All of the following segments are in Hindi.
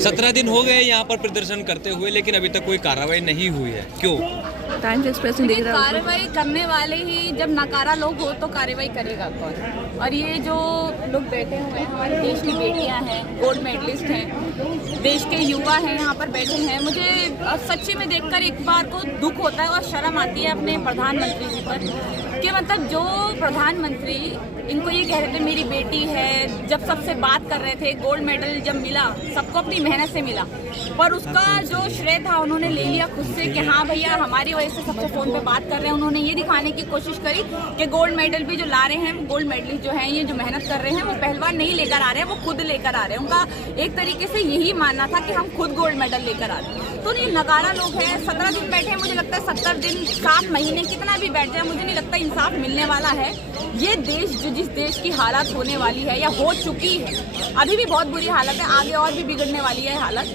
17 दिन हो गए यहाँ पर प्रदर्शन करते हुए, लेकिन अभी तक कोई कार्रवाई नहीं हुई है, क्यों? टाइम्स एक्सप्रेस में कार्रवाई करने वाले ही जब नकारा लोग हो तो कार्रवाई करेगा कौन? और ये जो लोग बैठे हुए हैं, हमारे देश की बेटियां हैं, गोल्ड मेडलिस्ट हैं, देश के युवा हैं, यहाँ पर बैठे हैं। मुझे सच्ची में देखकर एक बार को दुख होता है और शर्म आती है अपने प्रधानमंत्री जी पर कि मतलब जो प्रधानमंत्री इनको ये कह रहे थे मेरी बेटी है, जब सबसे बात कर रहे थे, गोल्ड मेडल जब मिला सबको अपनी मेहनत से मिला, पर उसका जो श्रेय था उन्होंने ले लिया खुद से कि हाँ भैया हमारी वजह से सबसे फोन पे बात कर रहे हैं। उन्होंने ये दिखाने की कोशिश करी कि गोल्ड मेडल भी जो ला रहे हैं, गोल्ड मेडलिस्ट जो हैं, ये जो मेहनत कर रहे हैं वो पहलवान नहीं लेकर आ रहे हैं, वो खुद लेकर आ रहे हैं। उनका एक तरीके से यही मानना था कि हम खुद गोल्ड मेडल लेकर आ रहे हैं। तो ये नगारा लोग हैं, 17 दिन बैठे हैं, मुझे लगता है 70 दिन 7 महीने कितना भी बैठ जाए मुझे नहीं लगता इंसाफ मिलने वाला है। ये देश जो जिस देश की हालत होने वाली है या हो चुकी है, अभी भी बहुत बुरी हालत है, आगे और भी बिगड़ने वाली है हालत।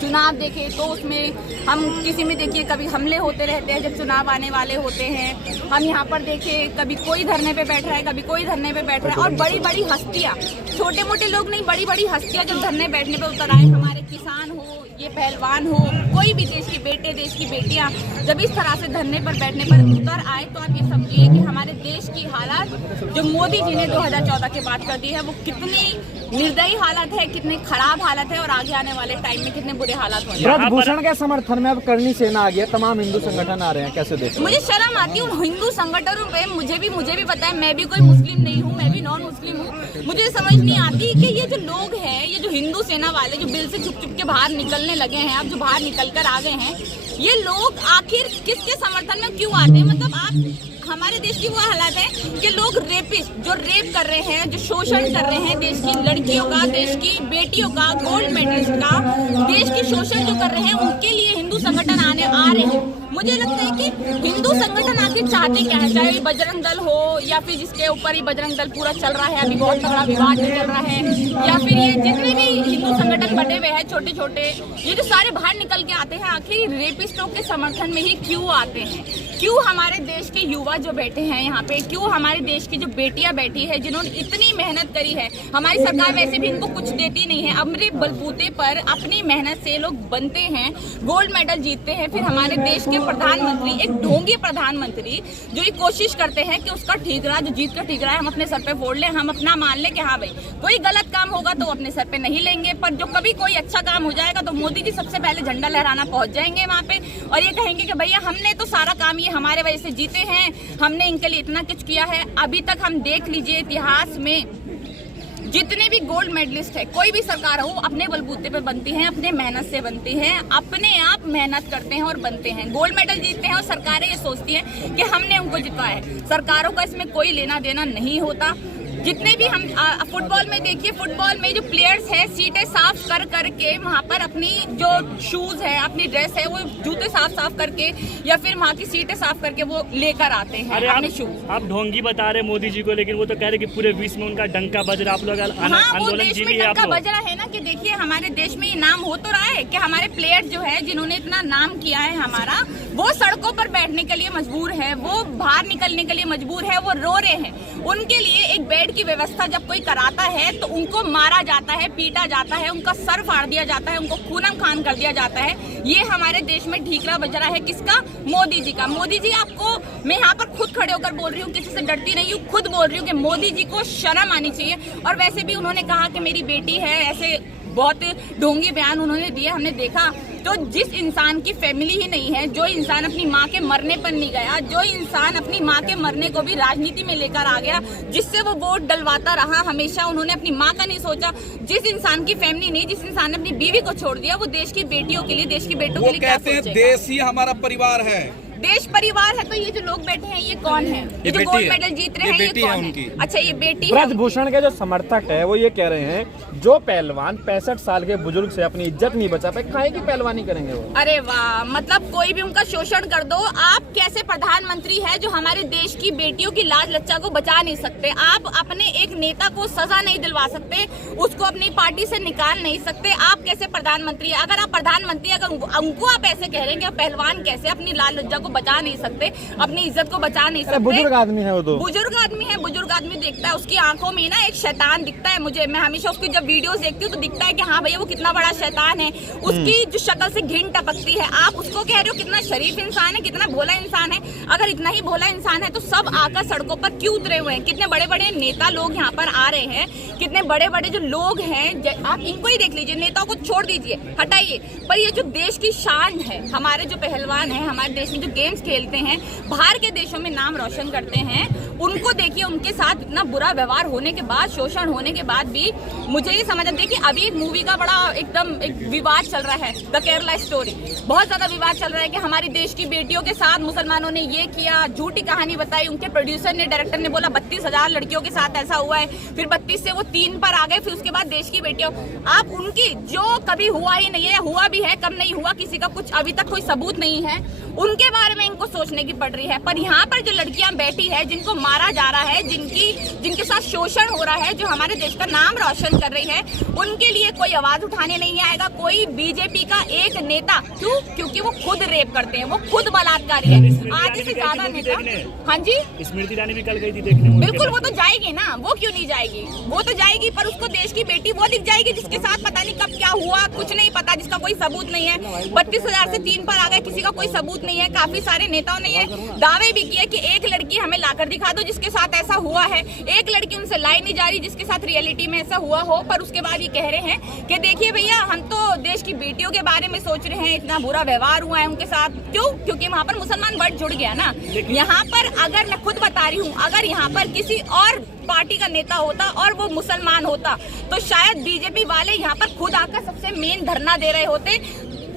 चुनाव देखें तो उसमें हम किसी में देखिए कभी हमले होते रहते हैं जब चुनाव आने वाले होते हैं। हम यहाँ पर देखें कभी कोई धरने पे बैठ रहा है, कभी कोई धरने पे बैठ रहा है, और बड़ी बड़ी हस्तियाँ, छोटे मोटे लोग नहीं, बड़ी बड़ी हस्तियाँ जब धरने बैठने पे उतर आए, हमारे किसान हो, ये पहलवान हो, कोई भी देश के बेटे, देश की बेटियाँ जब इस तरह से धरने पर बैठने पर उतर आए तो आप ये समझिए कि हमारे देश की हालत जो मोदी जी ने 2014 के बाद कर दी है वो कितनी निर्दयी हालत है, कितनी खराब हालत है, और आगे आने वाले टाइम में कितने बुरे हालात होंगे। ब्रजभूषण के समर्थन में अब करणी सेना आ गया, तमाम हिंदू संगठन आ रहे हैं, कैसे देखते हैं? मुझे शर्म आती है उन हिंदू संगठनों पे। मुझे भी पता है, मैं भी कोई मुस्लिम नहीं हूँ, मैं भी नॉन मुस्लिम हूँ। मुझे समझ नहीं आती कि ये जो लोग हैं, ये जो हिंदू सेना वाले जो बिल से छुप छुप के बाहर निकलने लगे हैं, अब जो बाहर निकल कर आ गए हैं, ये लोग आखिर किसके समर्थन में क्यों आते हैं? मतलब आप हमारे देश की वो हालत है कि लोग रेपिस्ट जो रेप कर रहे हैं, जो शोषण कर रहे हैं देश की लड़कियों का, देश की बेटियों का, गोल्ड मेडलिस्ट का, देश की शोषण जो कर रहे हैं, उनके लिए हिंदू संगठन आ रहे हैं। मुझे लगता है कि हिंदू संगठन आखिर चाहते क्या है, चाहे बजरंग दल हो या फिर जिसके ऊपर ही बजरंग दल पूरा चल रहा है, अभी बहुत तगड़ा विवाद चल रहा है, या फिर ये जितने भी हिंदू संगठन बने हुए हैं छोटे छोटे, ये जो सारे बाहर निकल के आते हैं, आखिर रेपिस्टों के समर्थन में ही क्यों आते हैं? क्यों हमारे देश के युवा जो बैठे हैं यहाँ पे, क्यों हमारे देश की जो बेटियां बैठी है जिन्होंने इतनी मेहनत करी है, हमारी सरकार वैसे भी इनको कुछ देती नहीं है, अपने बलबूते पर अपनी मेहनत से लोग बनते हैं, गोल्ड मेडल जीतते हैं, फिर हमारे देश के प्रधानमंत्री, एक ढोंगी प्रधानमंत्री जो ये कोशिश करते हैं कि उसका ठीकरा जो जीत का ठीकरा है हम अपने सर पे फोड़ लें, हम अपना मान लें कि हाँ भाई कोई गलत काम होगा तो अपने सर पे नहीं लेंगे, पर जो कभी कोई अच्छा काम हो जाएगा तो मोदी जी सबसे पहले झंडा लहराना पहुंच जाएंगे वहां पे और ये कहेंगे कि भैया हमने तो सारा काम ये हमारे वजह से जीते हैं, हमने इनके लिए इतना कुछ किया है। अभी तक हम देख लीजिए इतिहास में जितने भी गोल्ड मेडलिस्ट है, कोई भी सरकार हो, अपने बलबूते पे बनती है, अपने मेहनत से बनती है, अपने आप मेहनत करते हैं और बनते हैं, गोल्ड मेडल जीतते हैं और सरकारें ये सोचती हैं कि हमने उनको जितवाया है। सरकारों का इसमें कोई लेना देना नहीं होता। जितने भी हम फुटबॉल में देखिए, फुटबॉल में जो प्लेयर्स हैं सीटें साफ कर करके वहाँ पर अपनी जो शूज है, अपनी ड्रेस है, वो जूते साफ करके या फिर वहाँ की सीटें साफ करके वो लेकर आते हैं अपने शूज। आप ढोंगी बता रहे मोदी जी को, लेकिन वो तो कह रहे कि पूरे विश्व में उनका डंका बज रहा, आप लोग आंदोलन जी भी है, डंका बज रहा है ना, कि देखिए हमारे देश में ये नाम हो तो रहा है कि हमारे प्लेयर जो है जिन्होंने इतना नाम किया है हमारा, वो सड़कों पर बैठने के लिए मजबूर है, वो बाहर निकलने के लिए मजबूर है, वो रो रहे हैं। उनके लिए एक बेड की व्यवस्था जब कोई कराता है तो उनको मारा जाता है, पीटा जाता है, उनका सर फाड़ दिया जाता है, उनको खूनम खान कर दिया जाता है। ये हमारे देश में ठीकरा बज रहा है किसका? मोदी जी का। मोदी जी, आपको मैं यहाँ पर खुद खड़े होकर बोल रही हूँ, किसी से डरती नहीं हूँ, खुद बोल रही हूँ कि मोदी जी को शर्म आनी चाहिए। और वैसे भी उन्होंने कहा कि मेरी बेटी है, ऐसे बहुत ढोंगी बयान उन्होंने दिए, हमने देखा। तो जिस इंसान की फैमिली ही नहीं है, जो इंसान अपनी माँ के मरने पर नहीं गया, जो इंसान अपनी माँ के मरने को भी राजनीति में लेकर आ गया, जिससे वो वोट डलवाता रहा हमेशा, उन्होंने अपनी माँ का नहीं सोचा। जिस इंसान की फैमिली नहीं, जिस इंसान ने अपनी बीवी को छोड़ दिया, वो देश की बेटियों के लिए, देश की बेटों के लिए क्या सोचेगा? देश ही हमारा परिवार है, देश परिवार है। तो ये जो लोग बैठे हैं ये कौन है? ये जो गोल्ड मेडल जीत रहे हैं ये कौन है? अच्छा, ये बेटी है। ब्रजभूषण के जो समर्थक है वो ये कह रहे हैं जो पहलवान 65 साल के बुजुर्ग से अपनी इज्जत नहीं बचा पाए, काहे की पहलवानी करेंगे वो? अरे वाह, मतलब कोई भी उनका शोषण कर दो। आप कैसे प्रधानमंत्री है जो हमारे देश की बेटियों की लाज लज्जा को बचा नहीं सकते? आप अपने एक नेता को सजा नहीं दिलवा सकते, उसको अपनी पार्टी से निकाल नहीं सकते। आप कैसे प्रधानमंत्री है? अगर आप प्रधानमंत्री, अगर उनको आप ऐसे कह रहे हैं कि पहलवान कैसे अपनी लाज लज्जा को बचा नहीं सकते, अपनी इज्जत को बचा नहीं सकते। बुजुर्ग आदमी है वो, तो बुजुर्ग आदमी है, बुजुर्ग आदमी देखता है, उसकी आंखों में ना एक शैतान दिखता है मुझे। मैं हमेशा उसकी जब वीडियोस देखती हूँ तो दिखता है कि हाँ भैया वो कितना बड़ा शैतान है। उसकी जो शक्ल से घिन टपकती है। आप उसको कह रहे हो कितना शरीफ इंसान है, कितना भोला इंसान है। अगर इतना ही भोला इंसान है तो सब आकर सड़कों पर क्यों उतरे हुए हैं? कितने बड़े बड़े नेता लोग यहाँ पर आ रहे हैं, कितने बड़े बड़े जो लोग हैं, आप इनको ही देख लीजिए, नेताओं को छोड़ दीजिए, हटाइए। पर ये जो देश की शान है, हमारे जो पहलवान हैं, हमारे देश में जो गेम्स खेलते हैं, बाहर के देशों में नाम रोशन करते हैं, उनको देखिए, उनके साथ इतना बुरा व्यवहार होने के बाद, शोषण होने के बाद भी मुझे ये समझ आती है कि अभी एक मूवी का बड़ा एकदम एक विवाद चल रहा है, द केरला स्टोरी। बहुत ज्यादा विवाद चल रहा है कि हमारी देश की बेटियों के साथ मुसलमानों ने ये किया, झूठी कहानी बताई। उनके प्रोड्यूसर ने, डायरेक्टर ने बोला 32,000 लड़कियों के साथ ऐसा हुआ है, फिर 32 से वो 3 पर आ गए, फिर उसके बाद देश की बेटियों, आप उनकी जो कभी हुआ ही नहीं है, हुआ भी है, कब नहीं हुआ, किसी का कुछ अभी तक कोई सबूत नहीं है, उनके बारे में इनको सोचने की पड़ रही है। पर यहाँ पर जो लड़कियां बैठी है, जिनको मारा जा रहा है, जिनके साथ शोषण हो रहा है, जो हमारे देश का नाम रोशन कर रही है, उनके लिए कोई आवाज उठाने नहीं आएगा। कोई बीजेपी का एक नेता, क्यों? क्योंकि वो खुद रेप करते हैं, वो खुद बलात्कारी है। आधे से ज्यादा नेता। हाँ जी, स्मृति ईरानी भी कल गई थी देखने। बिल्कुल, वो तो जाएगी ना, वो क्यों नहीं जाएगी? वो तो जाएगी, पर उसको देश की बेटी वो दिख जाएगी जिसके साथ पता नहीं कब क्या हुआ, कुछ नहीं पता, जिसका कोई सबूत नहीं है। 32,000 से 3 पर आ गए, किसी का कोई सबूत नहीं है। काफी सारे नेताओं ने ये दावे भी किए कि एक लड़की हमें लाकर दिखा दो जिसके साथ ऐसा हुआ है। एक लड़की उनसे लाई नहीं जा रही जिसके साथ रियलिटी में ऐसा हुआ हो। पर उसके बाद ये कह रहे हैं कि देखिए भैया, हम तो देश की बेटियों के बारे में सोच रहे हैं, इतना बुरा व्यवहार हुआ है उनके साथ। क्यों? क्योंकि वहाँ पर मुसलमान वर्ड जुड़ गया ना। यहाँ पर अगर मैं खुद बता रही हूँ, अगर यहाँ पर किसी और पार्टी का नेता होता और वो मुसलमान होता तो शायद बीजेपी वाले यहाँ पर खुद आकर सबसे मेन धरना दे रहे होते,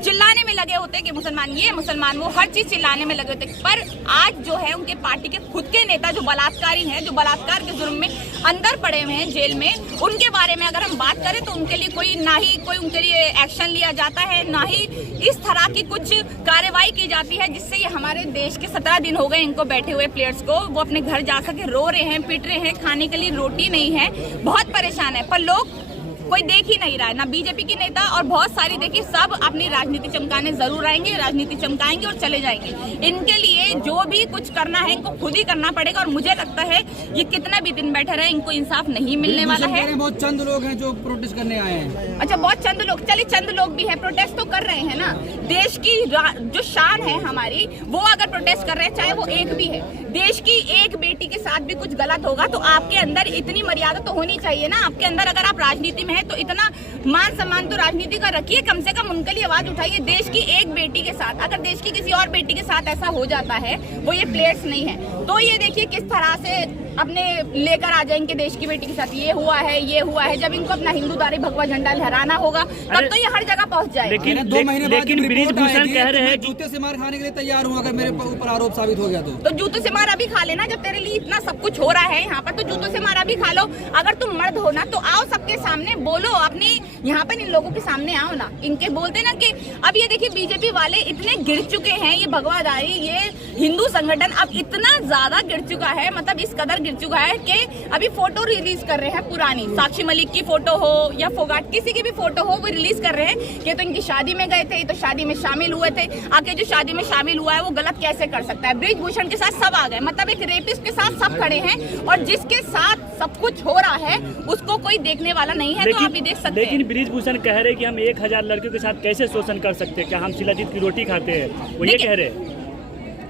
चिल्लाने में लगे होते कि मुसलमान ये, मुसलमान वो, हर चीज चिल्लाने में लगे होते। पर आज जो है उनके पार्टी के खुद के नेता जो बलात्कारी हैं, जो बलात्कार के जुर्म में अंदर पड़े हुए हैं जेल में, उनके बारे में अगर हम बात करें तो उनके लिए कोई ना ही कोई उनके लिए एक्शन लिया जाता है, ना ही इस तरह की कुछ कार्रवाई की जाती है जिससे ये हमारे देश के 17 दिन हो गए इनको बैठे हुए प्लेयर्स को, वो अपने घर जा सके, रो रहे हैं, पिट रहे हैं, खाने के लिए रोटी नहीं है, बहुत परेशान है। पर लोग कोई देख ही नहीं रहा है, ना बीजेपी के नेता, और बहुत सारी देखिए सब अपनी राजनीति चमकाने जरूर आएंगे, राजनीति चमकाएंगे और चले जाएंगे। इनके लिए जो भी कुछ करना है इनको खुद ही करना पड़ेगा। और मुझे लगता है ये कितना भी दिन बैठे रहे, इनको इंसाफ नहीं मिलने वाला है। बहुत चंद लोग हैं जो प्रोटेस्ट करने आए हैं। अच्छा, बहुत चंद लोग, चलिए चंद लोग भी है, प्रोटेस्ट तो कर रहे हैं ना। देश की जो शान है हमारी, वो अगर प्रोटेस्ट कर रहे हैं, चाहे वो एक भी है, देश की एक बेटी के साथ भी कुछ गलत होगा तो आपके अंदर इतनी मर्यादा तो होनी चाहिए ना। आपके अंदर अगर आप राजनीति में है तो इतना मान सम्मान तो राजनीति का रखिए, कम से कम उनके लिए आवाज उठाइए। देश की एक बेटी के साथ, अगर देश की किसी और बेटी के साथ ऐसा हो जाता है, वो ये प्लेयर्स नहीं है, तो ये देखिए किस तरह से अपने लेकर आ जाएंगे देश की बेटी के साथ, ये हुआ है, ये हुआ है। जब इनको अपना हिंदुदारी भगवा झंडा लहराना होगा तब तो ये हर जगह पहुंच जाएगा। लेकिन 2 महीने बाद ब्रिजभूषण कह रहे हैं जूते से मार खाने के लिए तैयार हूँ अगर मेरे ऊपर आरोप साबित हो गया तो जूतों से मार अभी खा लेना। जब तेरे लिए इतना सब कुछ हो रहा है यहाँ पर, तो जूतों से मार अभी खा लो। अगर तुम मर्द हो ना तो आओ सबके सामने बोलो, अपनी यहाँ पर इन लोगों के सामने आओ ना। इनके बोलते ना कि अब ये देखिए बीजेपी वाले इतने गिर चुके हैं, ये भगवाधारी, ये हिंदू संगठन अब इतना ज्यादा गिर चुका है, मतलब इस कदर गिर चुका है कि अभी फोटो रिलीज कर रहे हैं पुरानी, साक्षी मलिक की फोटो हो या फोगाट किसी की भी फोटो हो, वो रिलीज कर रहे हैं कि तो इनकी शादी में गए थे, तो शादी में शामिल हुए थे, आके जो शादी में शामिल हुआ है वो गलत कैसे कर सकता है। ब्रिजभूषण के साथ सब आ गए, मतलब एक रेपिस्ट के साथ सब खड़े हैं, और जिसके साथ सब कुछ हो रहा है उसको कोई देखने वाला नहीं है। तो आप ये देख सकते हैं। लेकिन ब्रिजभूषण कह रहे हैं कि हम 1000 लड़कियों के साथ कैसे शोषण कर सकते हैं, क्या हम शिलाजीत की रोटी खाते हैं, वो ये कह रहे हैं।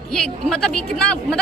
ये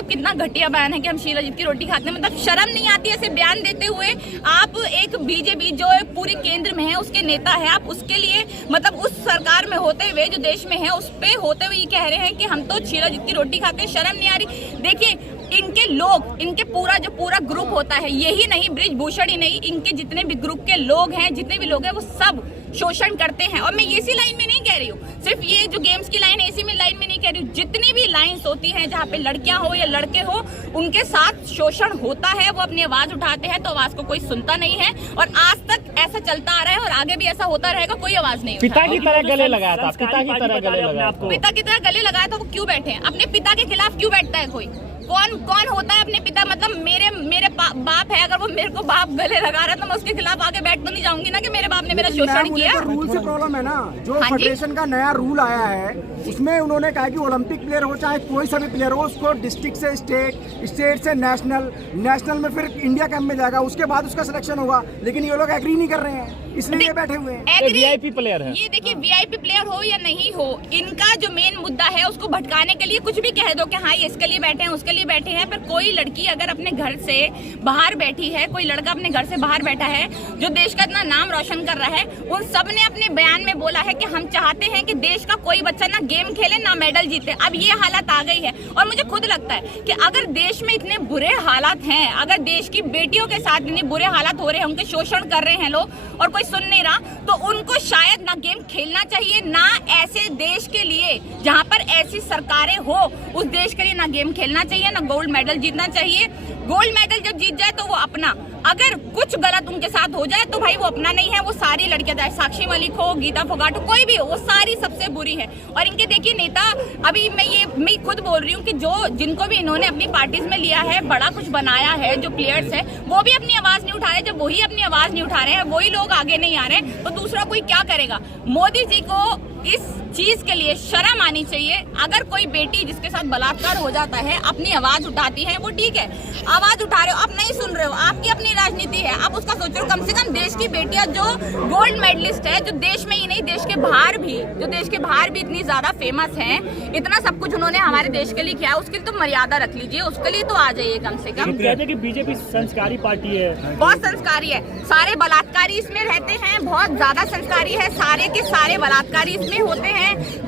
कितना घटिया बयान है कि हम शिलाजीत की रोटी खाते हैं। मतलब शर्म नहीं आती ऐसे बयान देते हुए। आप एक बीजेपी जो पूरे केंद्र में है उसके नेता है, आप उसके लिए मतलब उस सरकार में होते हुए जो देश में है उस पे होते हुए ये कह रहे हैं कि हम तो शिलाजीत की रोटी खाते हैं। शर्म नहीं आ रही? देखिए इनके लोग, इनके पूरा ग्रुप होता है, यही नहीं ब्रिजभूषण ही नहीं, इनके जितने भी ग्रुप के लोग हैं, जितने भी लोग हैं, वो सब शोषण करते हैं। और मैं इसी लाइन में नहीं कह रही हूँ, सिर्फ ये जो गेम्स की लाइन है इसी में लाइन में नहीं कह रही हूँ, जितनी भी लाइन्स होती हैं जहाँ पे लड़कियां हो या लड़के हो उनके साथ शोषण होता है, वो अपनी आवाज उठाते हैं तो आवाज को कोई सुनता नहीं है। और आज तक ऐसा चलता आ रहा है और आगे भी ऐसा होता रहेगा, कोई आवाज नहीं। पिता की तरह गले लगाया था, पिता की तरह गले लगाया था, पिता की तरह गले लगाया था। वो क्यों बैठे हैं? अपने पिता के खिलाफ क्यों बैठता है कोई? कौन होता है अपने पिता? मतलब मेरे बाप है, अगर वो मेरे को बाप गले लगा रहा है तो मैं उसके खिलाफ आगे बैठ तो नहीं जाऊंगी ना कि मेरे बाप ने मेरा शोषण किया। किया। रूल से प्रॉब्लम है ना, जो हाँ जी। फेडरेशन का नया रूल आया है उसमें उन्होंने कहा कि ओलंपिक प्लेयर हो चाहे कोई सा भी प्लेयर हो, उसको डिस्ट्रिक्ट से स्टेट, स्टेट से नेशनल, नेशनल में फिर इंडिया कैंप में जाएगा, उसके बाद उसका सिलेक्शन होगा। लेकिन ये लोग एग्री नहीं कर रहे हैं, इसलिए ये बैठे हुए हैं। वीआईपी प्लेयर है। ये देखिए वीआईपी प्लेयर हो या नहीं हो, इनका जो मेन मुद्दा है उसको भटकाने के लिए कुछ भी कह दो कि हाँ ये इसके लिए बैठे हैं, उसके लिए बैठे हैं। पर कोई लड़की अगर अपने घर से बाहर बैठी है, कोई लड़का अपने घर से बाहर बैठा है जो देश का इतना नाम रोशन कर रहा है, उन सब ने अपने बयान में बोला है कि हम चाहते हैं कि देश का कोई बच्चा ना गेम खेले ना मेडल जीते। अब ये हालत आ गई है और मुझे खुद लगता है कि अगर देश में इतने बुरे हालात हैं, अगर देश की बेटियों के साथ इतने बुरे हालात हो रहे हैं, उनके शोषण कर रहे हैं लोग और कोई सुन नहीं रहा, तो उनको शायद ना गेम खेलना चाहिए, ना ऐसे देश के लिए जहां पर ऐसी सरकारें हो उस देश के लिए ना गेम खेलना चाहिए, ना गोल्ड मेडल जीतना चाहिए। गोल्ड मेडल जब जीत जाए तो वो अपना, अगर कुछ गलत उनके साथ हो जाए तो भाई वो अपना नहीं है, वो सारी लड़कियां, चाहे साक्षी मलिक हो, गीता फोगाट हो, कोई भी हो, वो सारी सबसे बुरी है। और इनके देखिए नेता, अभी मैं खुद बोल रही हूँ कि जो जिनको भी इन्होंने अपनी पार्टीज में लिया है, बड़ा कुछ बनाया है, जो प्लेयर्स है वो भी अपनी आवाज नहीं उठा रहे। जब वही अपनी आवाज नहीं उठा रहे हैं, वही लोग आगे नहीं आ रहे, तो दूसरा कोई क्या करेगा। मोदी जी को इस चीज के लिए शर्म आनी चाहिए। अगर कोई बेटी जिसके साथ बलात्कार हो जाता है अपनी आवाज उठाती है, वो ठीक है, आवाज उठा रहे हो, आप नहीं सुन रहे हो, आपकी अपनी राजनीति है, आप उसका सोचो। कम से कम देश की बेटियां जो गोल्ड मेडलिस्ट है, जो देश में ही नहीं देश के बाहर भी, जो देश के बाहर भी इतनी ज्यादा फेमस हैं, इतना सब कुछ उन्होंने हमारे देश के लिए किया, उसके लिए तो मर्यादा रख लीजिए, उसके लिए तो आ जाइए कम से कम। कहते हैं कि बीजेपी संस्कारी पार्टी है, बहुत संस्कारी है, सारे बलात्कारी इसमें रहते हैं, बहुत ज्यादा संस्कारी है, सारे के सारे बलात्कारी इसमें होते हैं।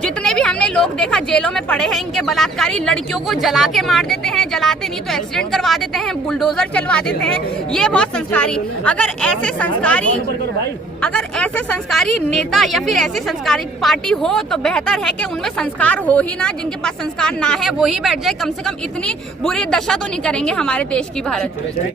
जितने भी हमने लोग देखा जेलों में पड़े हैं, इनके बलात्कारी लड़कियों को जला के मार देते हैं, जलाते नहीं तो एक्सीडेंट करवा देते हैं, बुलडोजर चलवा देते हैं। ये बहुत संस्कारी, अगर ऐसे संस्कारी नेता या फिर ऐसी संस्कारी पार्टी हो तो बेहतर है कि उनमें संस्कार हो ही ना, जिनके पास संस्कार ना है वो ही बैठ जाए। कम से कम इतनी बुरी दशा तो नहीं करेंगे हमारे देश की भारत।